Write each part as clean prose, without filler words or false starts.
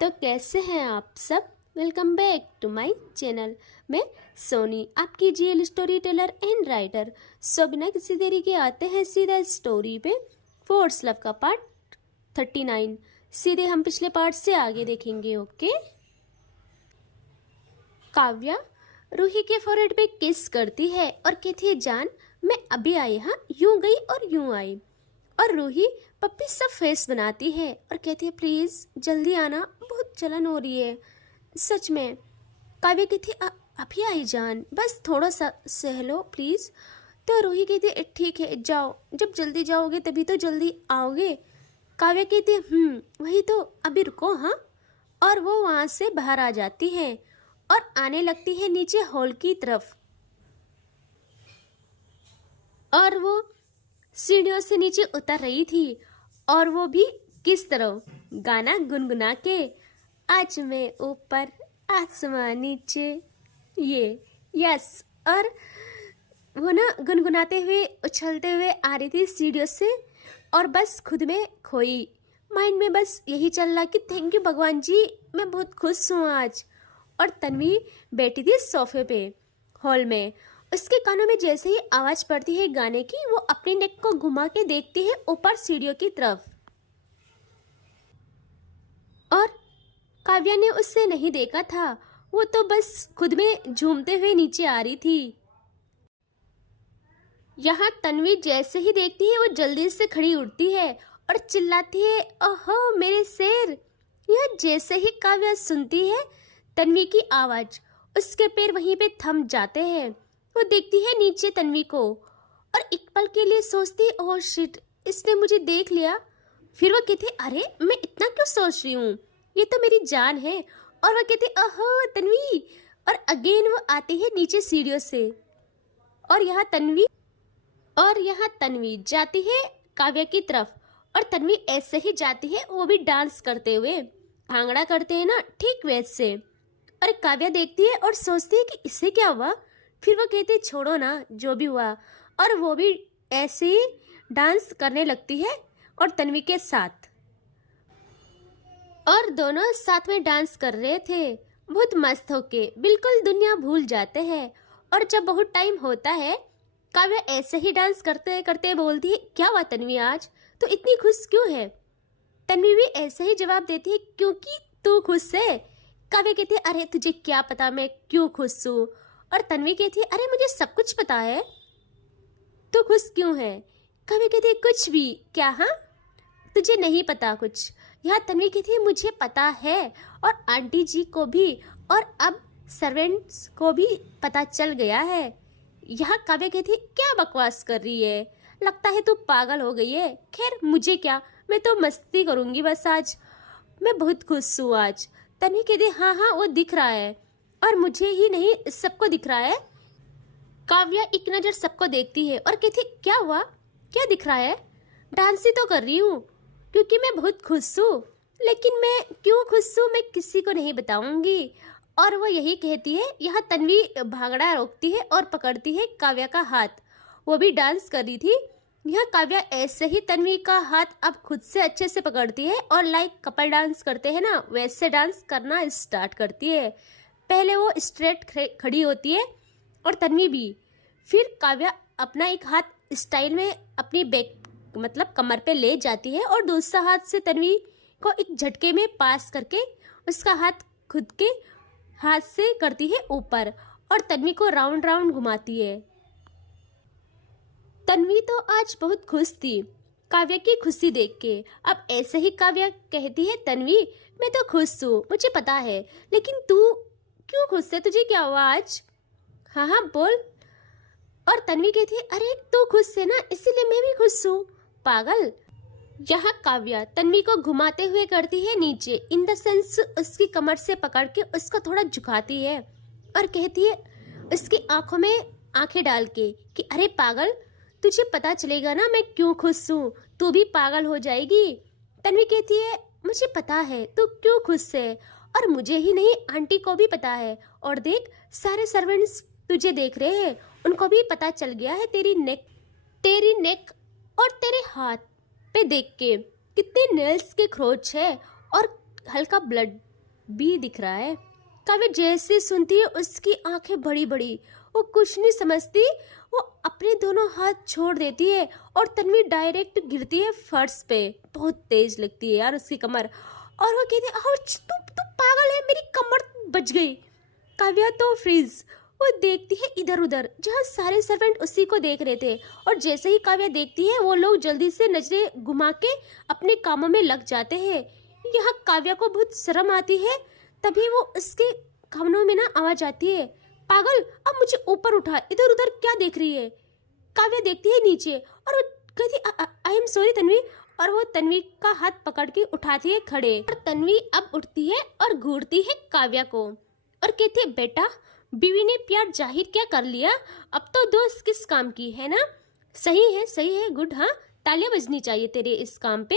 तो कैसे हैं आप सब। Welcome back to my channel. मैं सोनी, आपकी GL story teller and writer. So बिना किसी देरी के आते हैं सीधा स्टोरी पे। फोर्स लव का पार्ट 39 सीधे हम पिछले पार्ट से आगे देखेंगे। ओके। काव्या रूही के फोrehead पे किस करती है और कहती है, जान मैं अभी आई, हाँ यूं गई और यूं आई। और रूही पप्पी सब फेस बनाती है और कहती है, प्लीज जल्दी आना, बहुत जलन हो रही है सच में। काव्या कहती है, अभी आई जान, बस थोड़ा सा सह लो प्लीज। तो रूही कहती है, ठीक है जाओ, जब जल्दी जाओगे तभी तो जल्दी आओगे। काव्या कहती है, वही तो, अभी रुको हाँ। और वो वहां से बाहर आ जाती है और आने लगती है नीचे हॉल की तरफ। और वो सीढ़ियों से नीचे उतर रही थी और वो भी किस तरह, गाना गुनगुना के, आज मैं ऊपर आसमां नीचे, ये यस। और वो ना गुनगुनाते हुए उछलते हुए आ रही थी सीढ़ियों से और बस खुद में खोई। माइंड में बस यही चल रहा कि थैंक यू भगवान जी, मैं बहुत खुश हूँ आज। और तन्वी बैठी थी सोफे पे हॉल में। उसके कानों में जैसे ही आवाज पड़ती है गाने की, वो अपनी नेक को घुमा के देखती है ऊपर सीढ़ियों की तरफ। और काव्या ने उससे नहीं देखा था, वो तो बस खुद में झूमते हुए नीचे आ रही थी। यहाँ तन्वी जैसे ही देखती है वो जल्दी से खड़ी उठती है और चिल्लाती है, ओहो मेरे शेर। यह जैसे ही काव्या सुनती है तन्वी की आवाज, उसके पैर वहीं पे थम जाते हैं। वो देखती है नीचे तन्वी को और एक पल के लिए सोचती है, ओह शिट, इसने मुझे देख लिया। फिर वो कहती है, अरे मैं इतना क्यों सोच रही हूँ, ये तो मेरी जान है। और वो कहती है, ओहो तन्वी। और अगेन वो आती है नीचे सीढ़ियों से और यहाँ तन्वी जाती है काव्या की तरफ। और तन्वी ऐसे ही जाती है, वो भी डांस करते हुए, भांगड़ा करते हैं ना, ठीक वैसे। और काव्या देखती है और सोचती है कि इससे क्या हुआ। फिर वो कहती है, छोड़ो ना जो भी हुआ। और वो भी ऐसे ही डांस करने लगती है और तन्वी के साथ। और दोनों साथ में डांस कर रहे थे बहुत मस्त होके, बिल्कुल दुनिया भूल जाते हैं। और जब बहुत टाइम होता है, काव्या ऐसे ही डांस करते करते बोलती है, क्या हुआ तन्वी, आज तो इतनी खुश क्यों है। तन्वी भी ऐसे ही जवाब देती है, क्योंकि तू खुश है। काव्या कहती है, अरे तुझे क्या पता मैं क्यों खुश हूँ। और तन्वी कहती है, अरे मुझे सब कुछ पता है, तू खुश क्यों है। काव्या कहती है, कुछ भी क्या, हाँ तुझे नहीं पता कुछ। यहाँ तन्वी कहती है, मुझे पता है, और आंटी जी को भी, और अब सर्वेंट्स को भी पता चल गया है। यहाँ काव्या कहती है, क्या बकवास कर रही है, लगता है तू पागल हो गई है। खैर मुझे क्या, मैं तो मस्ती करूंगी बस आज, मैं बहुत खुश हूँ आज। तन्वी कहती है, हाँ हाँ वो दिख रहा है, और मुझे ही नहीं सबको दिख रहा है। काव्या एक नजर सबको देखती है और कहती, क्या हुआ, क्या दिख रहा है। डांस ही तो कर रही हूँ क्योंकि मैं बहुत खुश हूँ, लेकिन मैं क्यों खुश हूँ मैं किसी को नहीं बताऊंगी। और वो यही कहती है। यहाँ तन्वी भांगड़ा रोकती है और पकड़ती है काव्या का हाथ, वो भी डांस कर रही थी। यह काव्या ऐसे ही तन्वी का हाथ अब खुद से अच्छे से पकड़ती है और लाइक कपल डांस करते हैं ना, वैसे डांस करना स्टार्ट करती है। पहले वो स्ट्रेट खड़ी होती है और तन्वी भी। फिर काव्या अपना एक हाथ स्टाइल में अपनी बैक मतलब कमर पे ले जाती है और दूसरा हाथ से तन्वी को एक झटके में पास करके उसका हाथ खुद के हाथ से करती है ऊपर और तन्वी को राउंड राउंड घुमाती है। तन्वी तो आज बहुत खुश थी काव्या की खुशी देख के। अब ऐसे ही काव्या कहती है, तन्वी मैं तो खुश हूँ, मुझे पता है, लेकिन तू क्यों खुश है, तुझे क्या हुआ आज। हाँ हाँ बोल। और तन्वी कहती है, अरे तू खुश है ना, इसीलिए मैं भी खुश हूँ, पागल। यहाँ काव्या तन्वी को घुमाते हुए करती है नीचे, इन द सेंस उसकी कमर से पकड़ के उसको थोड़ा झुकाती है और कहती है उसकी आंखों में आंखें डाल के कि अरे पागल, तुझे पता चलेगा ना मैं क्यों खुश हूँ, तू भी पागल हो जाएगी। तन्वी कहती है, मुझे पता है तू क्यों खुश है, और मुझे ही नहीं आंटी को भी पता है, और देख सारे सर्वेंट्स तुझे देख रहे हैं, उनको भी पता चल गया है तेरी नेक और तेरे हाथ पे देख के कितने नेल्स के खरोच है और हल्का ब्लड बी दिख रहा है। काव्या जैसे सुनती है उसकी आंखें बड़ी बड़ी, वो कुछ नहीं समझती, वो अपने दोनों हाथ छोड़ देती है और तन्वी डायरेक्ट गिरती है फर्श पे। बहुत तेज लगती है यार उसकी कमर, और वो कहती है तू पागल है, मेरी कमर बच गई। काव्या तो फ्रीज, वो देखती है इधर उधर जहाँ सारे सर्वेंट उसी को देख रहे थे, और जैसे ही काव्या देखती है वो लोग जल्दी से नजरें घुमा के अपने कामों में लग जाते हैं। यहाँ काव्या को बहुत शर्म आती है, तभी वो उसके कानों में ना आवाज आती है, पागल अब मुझे ऊपर उठा, इधर उधर क्या देख रही है। काव्या देखती है नीचे और वो कहती आई एम सॉरी तन्वी, और वो तन्वी का हाथ पकड़ के उठाती है खड़े, और तन्वी अब उठती है और घूरती है काव्या को और कहती है बेटा बीवी ने प्यार जाहिर क्या कर लिया, अब तो दोस्त किस काम की है ना। सही है गुड, हाँ तालियां बजनी चाहिए तेरे इस काम पे।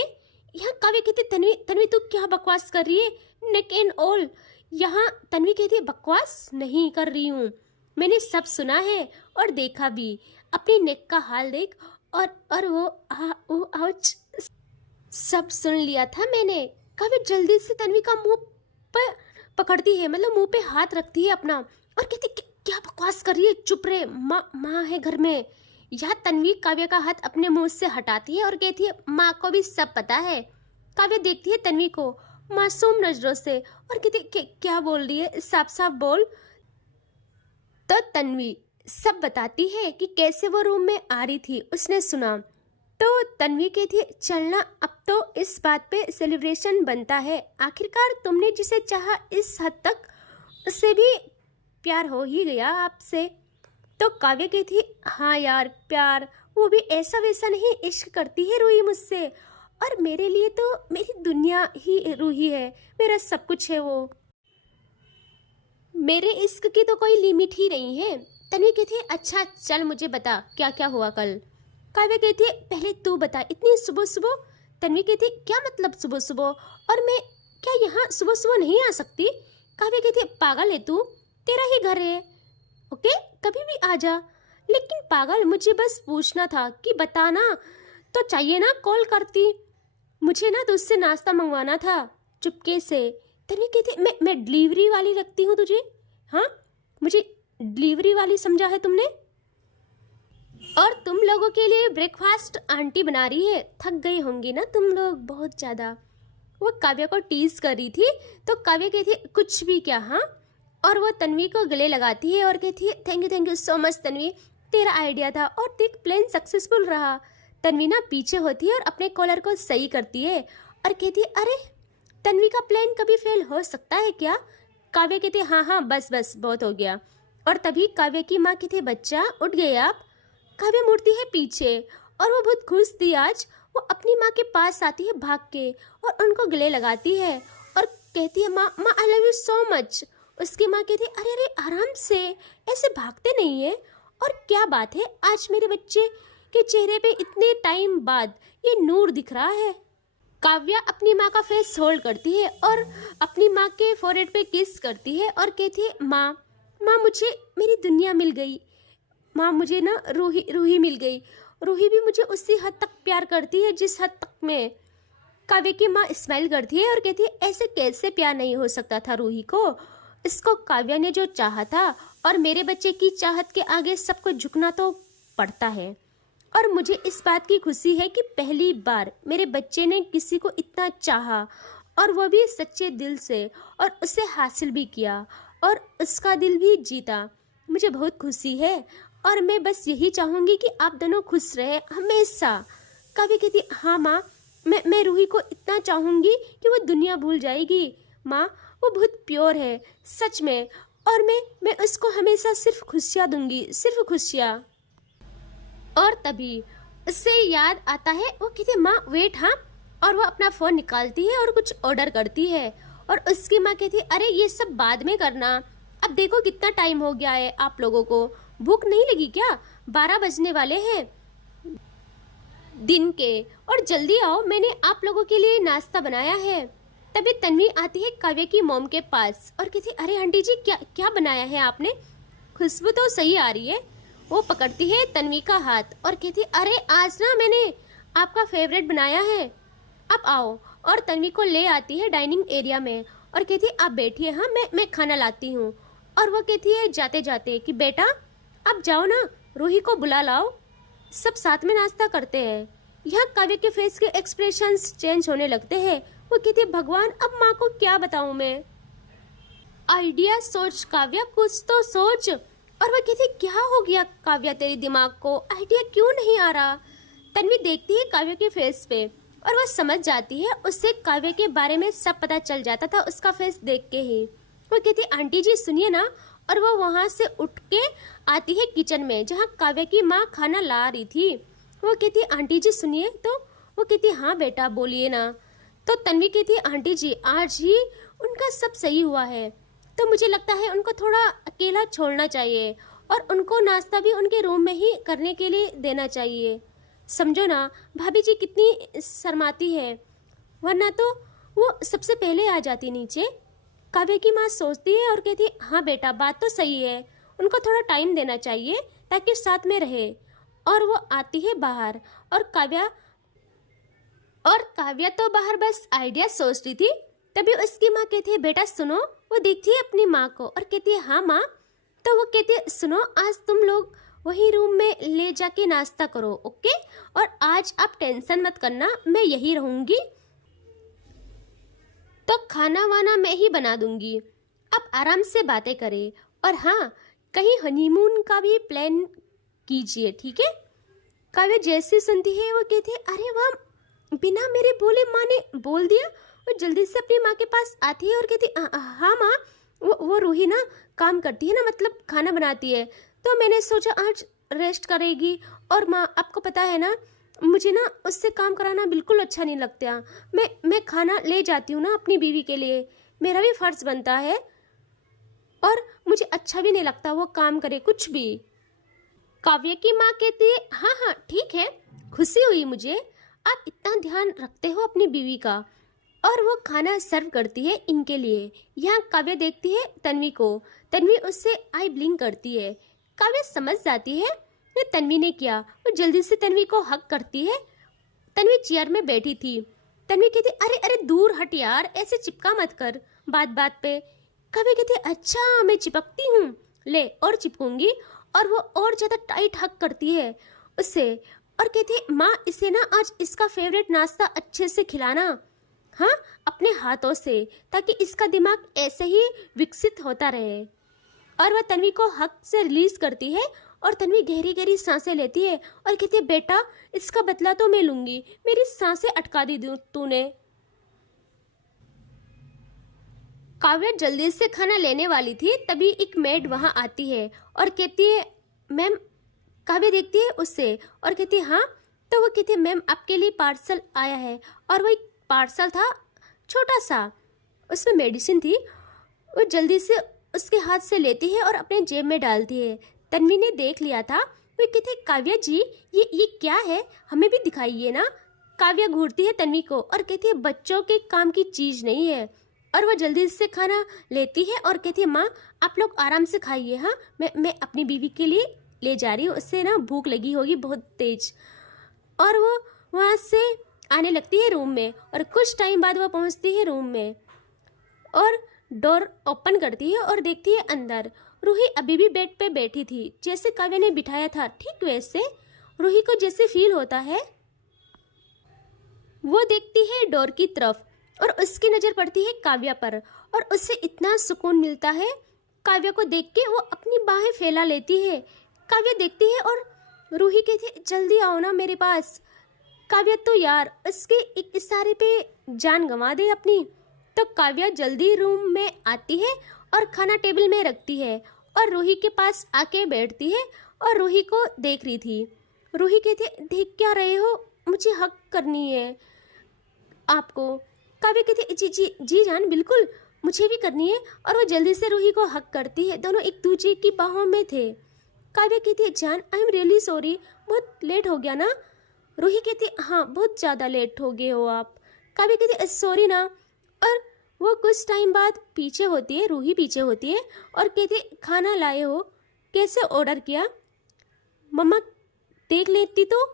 यहाँ काव्या कहती तन्वी तू क्या बकवास कर रही है, नेक एंड ऑल। यहाँ तन्वी कहती है बकवास नहीं कर रही हूँ, मैंने सब सुना है और देखा भी, अपनी नेक का हाल देख, और वो आउच, सब सुन लिया था मैंने। काव्या जल्दी से तन्वी का मुंह पर पकड़ती है, मतलब मुंह पे हाथ रखती है अपना, और कहती क्या बकवास कर रही है, चुप रहे, माँ है घर में। यह तन्वी काव्या का हाथ अपने मुंह से हटाती है और कहती है माँ को भी सब पता है। काव्या देखती है तन्वी को मासूम नजरों से और कहती क्या बोल रही है, साफ साफ बोल। तो तन्वी सब बताती है कि कैसे वो रूम में आ रही थी, उसने सुना। तो तन्वी कहती है चलना, अब तो इस बात पे सेलिब्रेशन बनता है, आखिरकार तुमने जिसे चाहा इस हद तक उससे भी प्यार हो ही गया आपसे। तो काव्या कहती हाँ यार प्यार, वो भी ऐसा वैसा नहीं, इश्क करती है रूही मुझसे, और मेरे लिए तो मेरी दुनिया ही रूही है, मेरा सब कुछ है वो, मेरे इश्क की तो कोई लिमिट ही नहीं है। तन्वी कहती है अच्छा चल मुझे बता क्या क्या हुआ कल। काव्या कहती है पहले तू बता, इतनी सुबह सुबह। तन्वी कहती है क्या मतलब सुबह सुबह, और मैं क्या यहाँ सुबह सुबह नहीं आ सकती। काव्या कहती है पागल है तू, तेरा ही घर है, ओके कभी भी आ जा। लेकिन पागल मुझे बस पूछना था कि बताना तो चाहिए ना, कॉल करती, मुझे ना तुझसे नाश्ता मंगवाना था चुपके से। तन्वी कहती मैं डिलीवरी वाली रखती हूँ तुझे, हाँ मुझे डिलीवरी वाली समझा है तुमने, और तुम लोगों के लिए ब्रेकफास्ट आंटी बना रही है, थक गई होंगी ना तुम लोग बहुत ज़्यादा। वो काव्या को टीज कर रही थी, तो काव्या कहती कुछ भी क्या, हाँ, और वो तन्वी को गले लगाती है और कहती है thank you so much Tanvi, तेरा आइडिया था और देख प्लान सक्सेसफुल रहा। तन्वी ना पीछे होती है और अपने कॉलर को सही करती है और कहती है अरे तन्वी का प्लान कभी फेल हो सकता है क्या। काव्या कहती है हाँ बस बहुत हो गया। और तभी काव्या की माँ कहती है बच्चा उठ गए आप। काव्या मुड़ती है पीछे और वो बहुत खुश थी आज। वो अपनी माँ के पास आती है भाग के और उनको गले लगाती है और कहती है माँ I love you so much. उसकी माँ कहती है अरे आराम से, ऐसे भागते नहीं है। और क्या बात है आज मेरे बच्चे के चेहरे पे इतने टाइम बाद ये नूर दिख रहा है। काव्या अपनी माँ का फेस होल्ड करती है और अपनी माँ के फोरहेड पे किस करती है और कहती है माँ मुझे मेरी दुनिया मिल गई, माँ मुझे ना रूही मिल गई। रूही भी मुझे उसी हद तक प्यार करती है जिस हद तक मैं। काव्या की माँ स्माइल करती है और कहती है ऐसे कैसे प्यार नहीं हो सकता था रूही को, इसको काव्या ने जो चाहा था और मेरे बच्चे की चाहत के आगे सबको झुकना तो पड़ता है। और मुझे इस बात की खुशी है कि पहली बार मेरे बच्चे ने किसी को इतना चाहा और वो भी सच्चे दिल से, और उसे हासिल भी किया और उसका दिल भी जीता। मुझे बहुत खुशी है और मैं बस यही चाहूँगी कि आप दोनों खुश रहे हमेशा। काव्या कहती हाँ माँ, मैं रूही को इतना चाहूँगी कि वो दुनिया भूल जाएगी। माँ वो बहुत प्योर है सच में, और मैं उसको हमेशा सिर्फ खुशियाँ दूंगी, सिर्फ खुशियाँ। और तभी उससे याद आता है, वो कहती माँ वेट हाँ, और वो अपना फ़ोन निकालती है और कुछ ऑर्डर करती है। और उसकी माँ कहती है अरे ये सब बाद में करना, अब देखो कितना टाइम हो गया है, आप लोगों को भूख नहीं लगी क्या, 12 बजने वाले हैं दिन के, और जल्दी आओ मैंने आप लोगों के लिए नाश्ता बनाया है। तभी तन्वी आती है काव्या की मॉम के पास और कहती अरे आंटी जी क्या बनाया है आपने, खुशबू तो सही आ रही है। वो पकड़ती है तन्वी का हाथ और कहती अरे आज ना मैंने आपका फेवरेट बनाया है, अब आओ। और तन्वी को ले आती है डाइनिंग एरिया में और कहती है आप बैठिए, हाँ मैं खाना लाती हूँ। और वो कहती है जाते जाते कि बेटा आप जाओ ना, रूही को बुला लाओ, सब साथ में नाश्ता करते हैं। यहाँ काव्य के फेस के एक्सप्रेशंस चेंज होने लगते हैं। वो कहती है भगवान अब माँ को क्या बताऊँ मैं। आइडिया सोच काव्या, कुछ तो सोच। और वह कहती क्या हो गया काव्या तेरे दिमाग को, आइडिया क्यों नहीं आ रहा। तन्वी देखती है काव्या के फेस पे और वह समझ जाती है, उससे काव्या के बारे में सब पता चल जाता था उसका फेस देख के ही। वो कहती आंटी जी सुनिए ना, और वह वहाँ से उठ के आती है किचन में जहाँ काव्या की माँ खाना ला रही थी। वो कहती आंटी जी सुनिए, तो वो कहती हाँ बेटा बोलिए ना। तो तन्वी कहती आंटी जी आज ही उनका सब सही हुआ है, तो मुझे लगता है उनको थोड़ा अकेला छोड़ना चाहिए और उनको नाश्ता भी उनके रूम में ही करने के लिए देना चाहिए। समझो ना भाभी जी कितनी शर्माती है, वरना तो वो सबसे पहले आ जाती नीचे। काव्या की माँ सोचती है और कहती हाँ बेटा बात तो सही है, उनको थोड़ा टाइम देना चाहिए ताकि साथ में रहे। और वो आती है बाहर और काव्या तो बाहर बस आइडिया सोच रही थी। तभी उसकी माँ कहती है बेटा सुनो। वो देखती है अपनी माँ को और कहती है हाँ माँ। तो वो कहती है सुनो आज तुम लोग वही रूम में ले जाके नाश्ता करो, ओके, और आज आप टेंशन मत करना, मैं यही रहूंगी, तो खाना वाना मैं ही बना दूंगी, आप आराम से बातें करें। और हाँ कहीं हनीमून का भी प्लान कीजिए, ठीक है। काव्या जैसे सुनती है वो कहती है अरे वाह, बिना मेरे बोले माँ ने बोल दिया। वो जल्दी से अपनी माँ के पास आती है और कहती हाँ माँ, वो रूही ना काम करती है ना, मतलब खाना बनाती है, तो मैंने सोचा आज रेस्ट करेगी। और माँ आपको पता है ना मुझे ना उससे काम कराना बिल्कुल अच्छा नहीं लगता, मैं खाना ले जाती हूँ ना अपनी बीवी के लिए, मेरा भी फर्ज बनता है, और मुझे अच्छा भी नहीं लगता वो काम करे कुछ भी। काव्या की माँ कहती है हाँ हाँ ठीक है, खुशी हुई मुझे, आप इतना ध्यान रखते हो अपनी बीवी का। और वो खाना सर्व करती है इनके लिए। यहाँ काव्या देखती है तन्वी को, तन्वी उससे आई ब्लिंक करती है। काव्या समझ जाती है ये तन्वी ने किया, वो जल्दी से तन्वी को हक करती है। तन्वी चेयर में बैठी थी। तन्वी कहती अरे अरे दूर हट यार, ऐसे चिपका मत कर बात बात पे। काव्या कहती अच्छा मैं चिपकती हूँ, ले और चिपकूंगी। और वो और ज़्यादा टाइट हक करती है उससे और कहती है माँ इसे ना आज इसका फेवरेट नाश्ता अच्छे से खिलाना, हाँ अपने हाथों से, ताकि इसका दिमाग ऐसे ही विकसित होता रहे। और वह तन्वी को हक से रिलीज करती है और तन्वी गहरी गहरी सांसें लेती है और कहती है बेटा इसका बदला तो मैं लूंगी, मेरी सांसें अटका दी तूने। काव्या जल्दी से खाना लेने वाली थी, तभी एक मेड वहां आती है और कहती है मैम। काव्या देखती है उससे और कहती है हाँ। तो वो कहती है मैम आपके लिए पार्सल आया है। और वो एक पार्सल था छोटा सा, उसमें मेडिसिन थी। वो जल्दी से उसके हाथ से लेती है और अपने जेब में डालती है। तन्वी ने देख लिया था, वो कहती है काव्या जी ये क्या है, हमें भी दिखाइए ना। काव्या घूरती है तन्वी को और कहती है बच्चों के काम की चीज़ नहीं है। और वह जल्दी से खाना लेती है और कहती है माँ आप लोग आराम से खाइए, हाँ मैं अपनी बीवी के लिए ले जा रही हूँ, उससे ना भूख लगी होगी बहुत तेज। और वो वहाँ से आने लगती है रूम में और कुछ टाइम बाद वह पहुँचती है रूम में और डोर ओपन करती है और देखती है अंदर रूही अभी भी बेड पे बैठी थी, जैसे काव्या ने बिठाया था ठीक वैसे रूही को जैसे फील होता है। वो देखती है डोर की तरफ और उसकी नज़र पड़ती है काव्या पर और उससे इतना सुकून मिलता है। काव्या को देख के वो अपनी बाहें फैला लेती है। काव्या देखती है और रूही कहती है जल्दी आओ ना मेरे पास। काव्या तो यार उसके एक इशारे पे जान गंवा दे अपनी। तो काव्या जल्दी रूम में आती है और खाना टेबल में रखती है और रूही के पास आके बैठती है और रूही को देख रही थी। रूही कहती है देख क्या रहे हो, मुझे हक करनी है आपको। काव्या कहती है जी जी जी जान बिल्कुल मुझे भी करनी है। और वो जल्दी से रूही को हक करती है, दोनों एक दूसरे की बाहों में थे। काव्या कहती है जान आई एम रियली सॉरी, बहुत लेट हो गया ना। रूही कहती है हाँ बहुत ज़्यादा लेट हो गए हो आप। काव्या कहती है सॉरी ना। और वो कुछ टाइम बाद पीछे होती है, रूही पीछे होती है और कहती है खाना लाए हो, कैसे ऑर्डर किया, मम्मा देख लेती तो।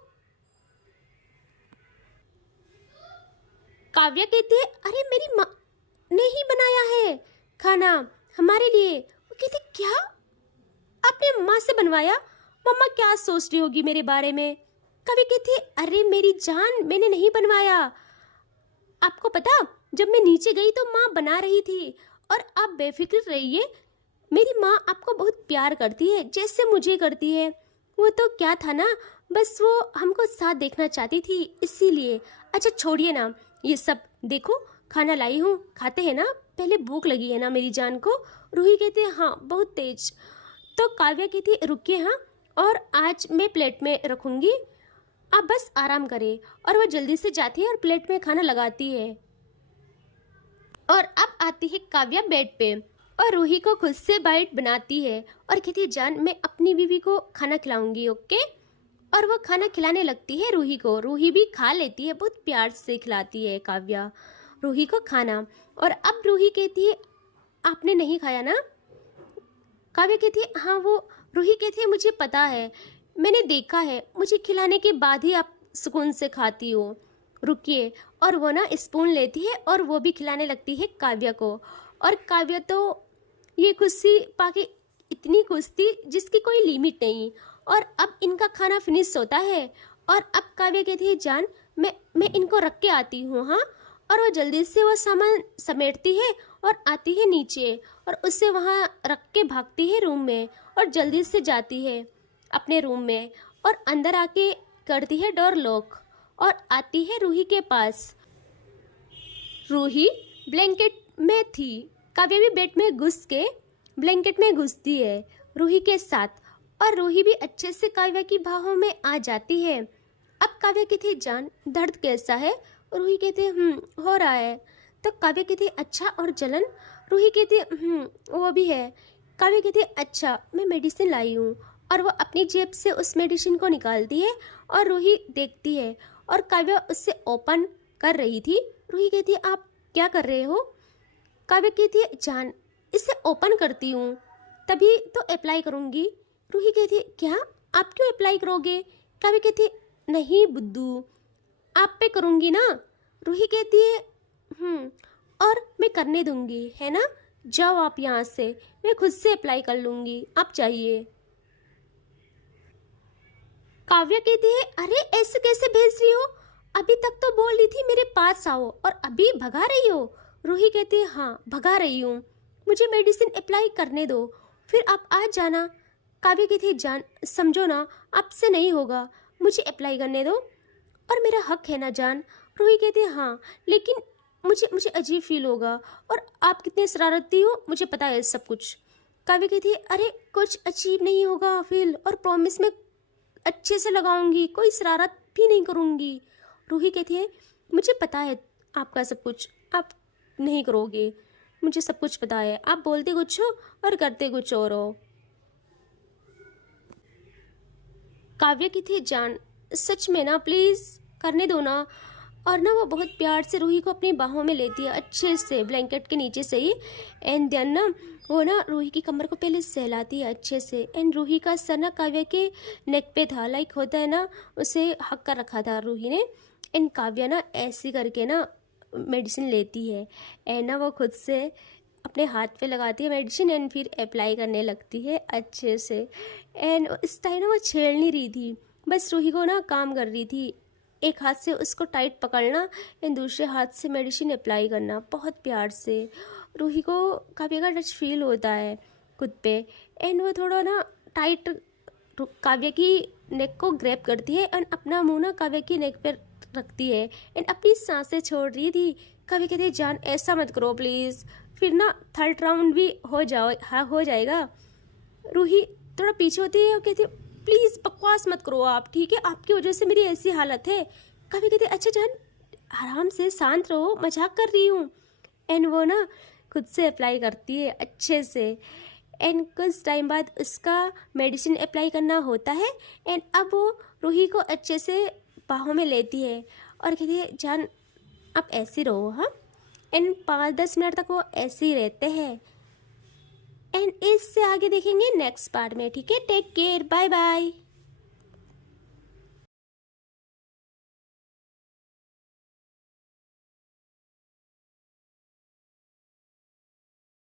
काव्या कहती है अरे मेरी माँ, नहीं बनाया है खाना हमारे लिए। वो कहती क्या आपने माँ से बनवाया? मम्मा क्या सोच रही होगी मेरे बारे में? कभी कहती अरे मेरी जान मैंने नहीं बनवाया। आपको पता जब मैं नीचे गई तो माँ बना रही थी। और आप बेफिक्र रहिए, मेरी माँ आपको बहुत प्यार करती है जैसे मुझे करती है। वो तो क्या था ना, बस वो हमको साथ देखना चाहती थी इसीलिए। अच्छा छोड़िए ना ये सब, देखो खाना लाई हूँ, खाते हैं ना? पहले भूख लगी है ना मेरी जान को? रूही कहती है हाँ बहुत तेज। तो काव्या कहती रुकिए हाँ, और आज मैं प्लेट में रखूँगी, आप बस आराम करें। और वो जल्दी से जाती है और प्लेट में खाना लगाती है। और अब आती है काव्या बेड पे और रूही को खुद से बाइट बनाती है और कहती है जान मैं अपनी बीवी को खाना खिलाऊंगी, ओके? और वो खाना खिलाने लगती है रूही को। रूही भी खा लेती है, बहुत प्यार से खिलाती है काव्या रूही को खाना। और अब रूही कहती है आपने नहीं खाया ना? काव्या कहती है हाँ। वो रूही कहती है मुझे पता है, मैंने देखा है, मुझे खिलाने के बाद ही आप सुकून से खाती हो। रुकिए। और वो ना स्पून लेती है और वो भी खिलाने लगती है काव्या को। और काव्या तो ये खुशी पाके इतनी खुश थी जिसकी कोई लिमिट नहीं। और अब इनका खाना फिनिश होता है और अब काव्या कहती है जान मैं इनको रख के आती हूँ हाँ। और वो जल्दी से वो सामान समेटती है और आती है नीचे और उसे वहाँ रख के भागती है रूम में और जल्दी से जाती है अपने रूम में और अंदर आके करती है डोर लॉक और आती है रूही के पास। रूही ब्लैंकेट में थी। काव्या भी बेड में घुस के ब्लैंकेट में घुसती है रूही के साथ और रूही भी अच्छे से काव्या की बाहों में आ जाती है। अब काव्या कहती जान दर्द कैसा है? रूही कहती हो रहा है। तो काव्या कहती अच्छा और जलन? रूही कहती वो भी है। काव्या कहती अच्छा मैं मेडिसिन लाई हूँ। और वो अपनी जेब से उस मेडिसिन को निकालती है और रूही देखती है और काव्या उससे ओपन कर रही थी। रूही कहती है आप क्या कर रहे हो? काव्या कहती है जान इसे ओपन करती हूँ तभी तो अप्लाई करूँगी। रूही कहती है क्या आप क्यों अप्लाई करोगे? काव्या कहती है नहीं बुद्धू आप पे करूँगी ना। रूही कहती है और मैं करने दूंगी है ना, जाओ आप यहाँ से, मैं खुद से अप्लाई कर लूँगी, आप चाहिए। काव्या कहती है अरे ऐसे कैसे भेज रही हो? अभी तक तो बोल रही थी मेरे पास आओ और अभी भगा रही हो। रूही कहती है हाँ भगा रही हूँ, मुझे मेडिसिन अप्लाई करने दो फिर आप आ जाना। काव्या कहती है जान समझो ना आपसे नहीं होगा, मुझे अप्लाई करने दो और मेरा हक है ना जान। रूही कहती है हाँ लेकिन मुझे अजीब फील होगा और आप कितने शरारती हो मुझे पता है सब कुछ। काव्या कहती है अरे कुछ अजीब नहीं होगा फील, और प्रॉमिस में अच्छे से लगाऊंगी, कोई शरारत भी नहीं करूंगी। रूही कहती है मुझे पता है आपका सब कुछ, आप नहीं करोगे, मुझे सब कुछ पता है, आप बोलते कुछ हो और करते कुछ और हो। काव्या कहती है जान सच में ना प्लीज़ करने दो ना। और ना वो बहुत प्यार से रूही को अपनी बाहों में लेती है अच्छे से ब्लैंकेट के नीचे से ही। एंड देन ना वो ना रूही की कमर को पहले सहलाती है अच्छे से। एंड रूही का सर ना काव्या के नेक पे था, लाइक होता है ना उसे हक कर रखा था रूही ने। एंड काव्या ना ऐसी करके ना मेडिसिन लेती है एंड ना वो खुद से अपने हाथ पे लगाती है मेडिसिन एंड फिर अप्लाई करने लगती है अच्छे से। एंड इस टाइम ना वो छेड़ नहीं रही थी, बस रूही को ना काम कर रही थी, एक हाथ से उसको टाइट पकड़ना एंड दूसरे हाथ से मेडिसिन अप्लाई करना बहुत प्यार से। रूही को काव्या का टच फील होता है खुद पे एंड वो थोड़ा ना टाइट काव्या की नेक को ग्रैब करती है एंड अपना मुंह ना काव्या की नेक पे रखती है एंड अपनी सांसें छोड़ रही थी। काव्या कहती है जान ऐसा मत करो प्लीज़, फिर ना थर्ड राउंड भी हो जाएगा। रूही थोड़ा पीछे होती है और कहती है प्लीज़ बकवास मत करो आप, ठीक है, आपकी वजह से मेरी ऐसी हालत है। काव्या कहती है अच्छा जान आराम से शांत रहो, मजाक कर रही हूँ। एंड वो ना खुद से अप्लाई करती है अच्छे से एंड कुछ टाइम बाद उसका मेडिसिन अप्लाई करना होता है। एंड अब वो रूही को अच्छे से बाहों में लेती है और कहती है जान आप ऐसे रहो हाँ। एंड 5-10 मिनट तक वो ऐसे ही रहते हैं एंड इससे आगे देखेंगे नेक्स्ट पार्ट में, ठीक है। Take care, bye bye.